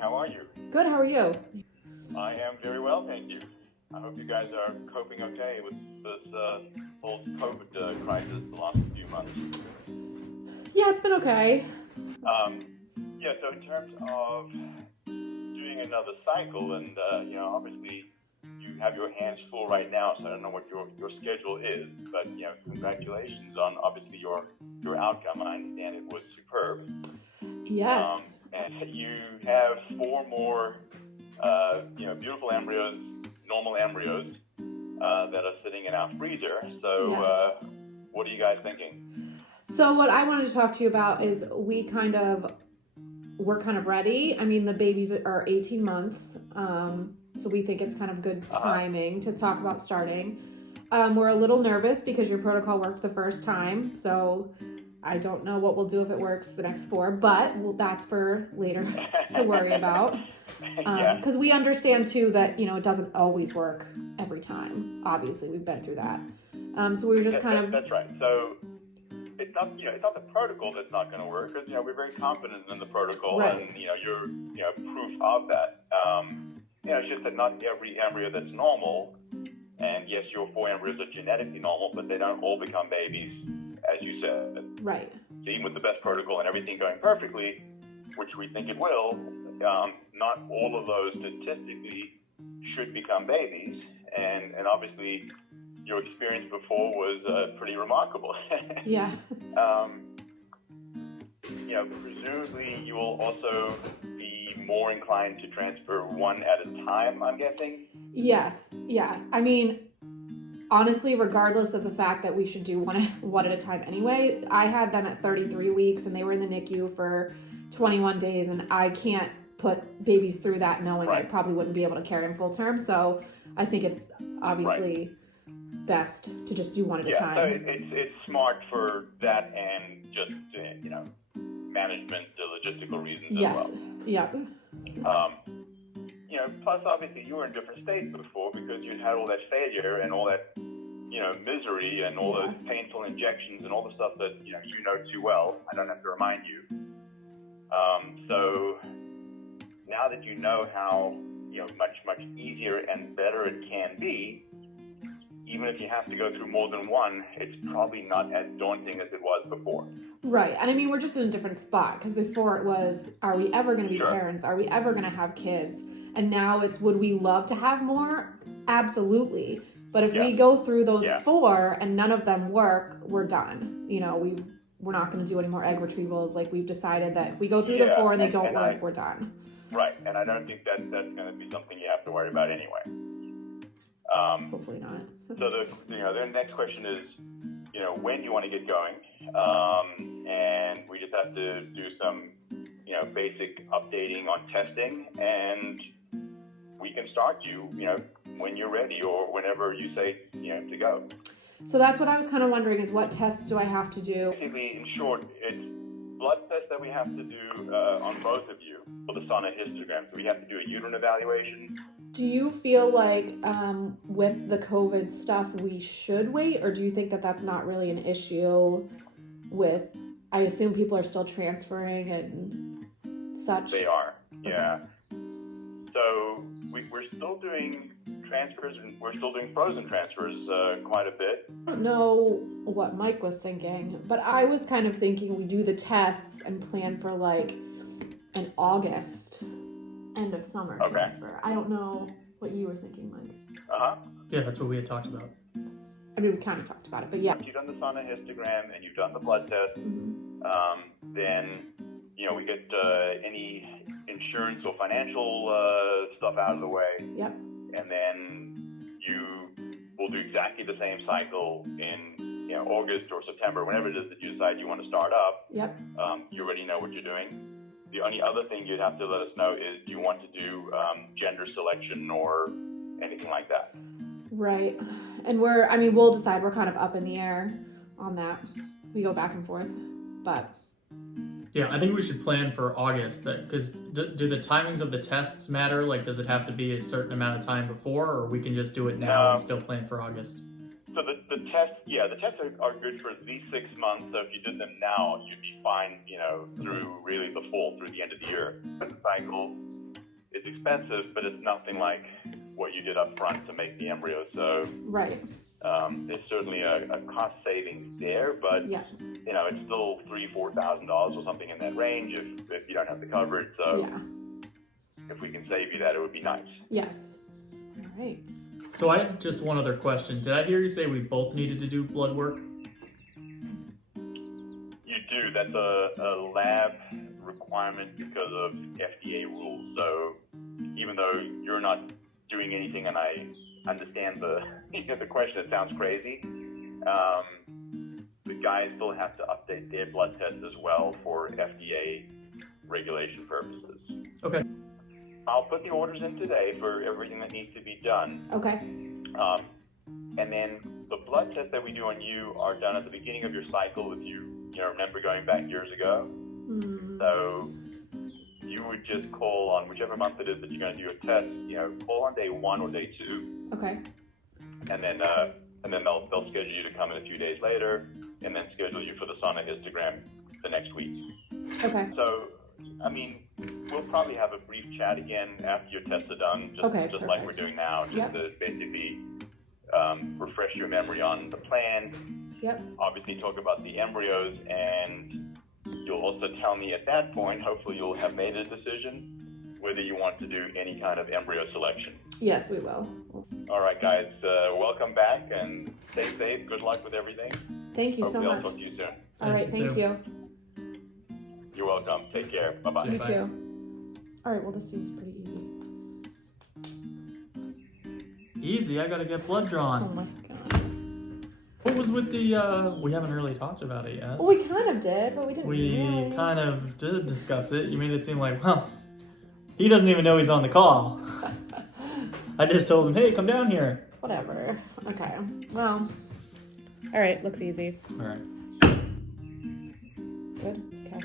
How are you? Good, how are you? I am very well, thank you. I hope you guys are coping okay with this whole COVID crisis the last few months. Yeah, it's been okay. So in terms of doing another cycle, and obviously you have your hands full right now, so I don't know what your schedule is, but congratulations on obviously your outcome. I understand it was superb. Yes. And you have 4 more beautiful embryos, normal embryos, that are sitting in our freezer. So Yes. What are you guys thinking? So what I wanted to talk to you about is we're kind of ready. I mean, the babies are 18 months, so we think it's kind of good timing to talk about starting. We're a little nervous because your protocol worked the first time, so I don't know what we'll do if it works the next 4, but that's for later to worry about. Because we understand too that it doesn't always work every time. Obviously, we've been through that. So we were just That's right. So it's not the protocol that's not going to work, because we're very confident in the protocol, right. And you're proof of that. It's just that not every embryo that's normal, and yes, your 4 embryos are genetically normal, but they don't all become babies, as you said. Right. So even with the best protocol and everything going perfectly, which we think it will, not all of those statistically should become babies, and obviously your experience before was pretty remarkable. Yeah. Presumably you will also be more inclined to transfer one at a time, I'm guessing? Yes. Yeah. I mean, honestly, regardless of the fact that we should do one at a time anyway, I had them at 33 weeks and they were in the NICU for 21 days, and I can't put babies through that knowing I probably wouldn't be able to carry them full term. So I think it's obviously best to just do one at a time. So it's smart for that and just management, logistical reasons as well. Yes. Yep. Plus obviously you were in different states before because you had all that failure and all that misery and all those painful injections and all the stuff that you know too well. I don't have to remind you. So now that you know how much easier and better it can be, even if you have to go through more than one, it's probably not as daunting as it was before. Right. And I mean, we're just in a different spot, because before it was, are we ever going to be parents? Are we ever going to have kids? And now it's, would we love to have more? Absolutely. But if we go through those 4 and none of them work, we're done. We're not going to do any more egg retrievals. Like, we've decided that if we go through the 4 and they don't work, we're done. Right. And I don't think that's going to be something you have to worry about anyway. Hopefully not. So the next question is, when do you want to get going? And we just have to do some, basic updating on testing, and we can start you, when you're ready or whenever you say, to go. So that's what I was kind of wondering, is what tests do I have to do? Basically, in short, it's blood tests that we have to do on both of you for the sonohystogram. So we have to do a uterine evaluation. Do you feel like with the COVID stuff we should wait, or do you think that that's not really an issue with, I assume people are still transferring and such? They are, yeah. So we're still doing transfers, and we're still doing frozen transfers quite a bit. I don't know what Mike was thinking, but I was kind of thinking we do the tests and plan for like an August end of summer transfer. I don't know what you were thinking, Mike. Yeah, that's what we had talked about. I mean, we kind of talked about it, but yeah. If you've done the sonohystogram and you've done the blood test, then we get any insurance or financial stuff out of the way. Yep. And then you will do exactly the same cycle in August or September, whenever it is that you decide you want to start up. Yep. You already know what you're doing. The only other thing you'd have to let us know is, do you want to do gender selection or anything like that? Right. And we'll decide. We're kind of up in the air on that. We go back and forth, but. Yeah, I think we should plan for August, because do the timings of the tests matter? Like, does it have to be a certain amount of time before, or we can just do it now and still plan for August? So the tests are good for at least 6 months. So if you did them now, you'd be fine, through really the fall, through the end of the year. But the cycle, it's expensive, but it's nothing like what you did up front to make the embryo. So Right. there's certainly a cost savings there, but Yeah. you know, it's still $3,000-$4,000 or something in that range if you don't have the coverage. So Yeah. if we can save you that, it would be nice. Yes. All right. So I have just one other question. Did I hear you say we both needed to do blood work? You do. That's a lab requirement because of FDA rules. So even though you're not doing anything, and I understand the the question, it sounds crazy, the guys still have to update their blood test as well for FDA regulation purposes. Okay. I'll put the orders in today for everything that needs to be done. Okay. And then the blood tests that we do on you are done at the beginning of your cycle if you remember going back years ago. Mm. So you would just call on whichever month it is that you're going to do a test, call on day 1 or day 2. Okay. And then they'll schedule you to come in a few days later and then schedule you for the sonohistogram the next week. Okay. So, I mean, we'll probably have a brief chat again after your tests are done, just like we're doing now, just to basically refresh your memory on the plan. Yep. Obviously talk about the embryos, and you'll also tell me at that point, hopefully you'll have made a decision whether you want to do any kind of embryo selection. Yes, we will. All right, guys, welcome back and stay safe. Good luck with everything. Thank you so Hopefully much. I'll talk to you soon. All right. Thank you. You're welcome. Take care. Bye-bye. You Bye. too. All right. Well, this seems pretty easy. Easy, I gotta get blood drawn. Oh my god. What was with the, we haven't really talked about it yet. Well, we kind of did, but we didn't We really. kind of did discuss it. You made it seem like, well, he doesn't even know he's on the call. I just told him, hey, come down here. Whatever. Okay. Well. All right. Looks easy. All right. Good. Okay.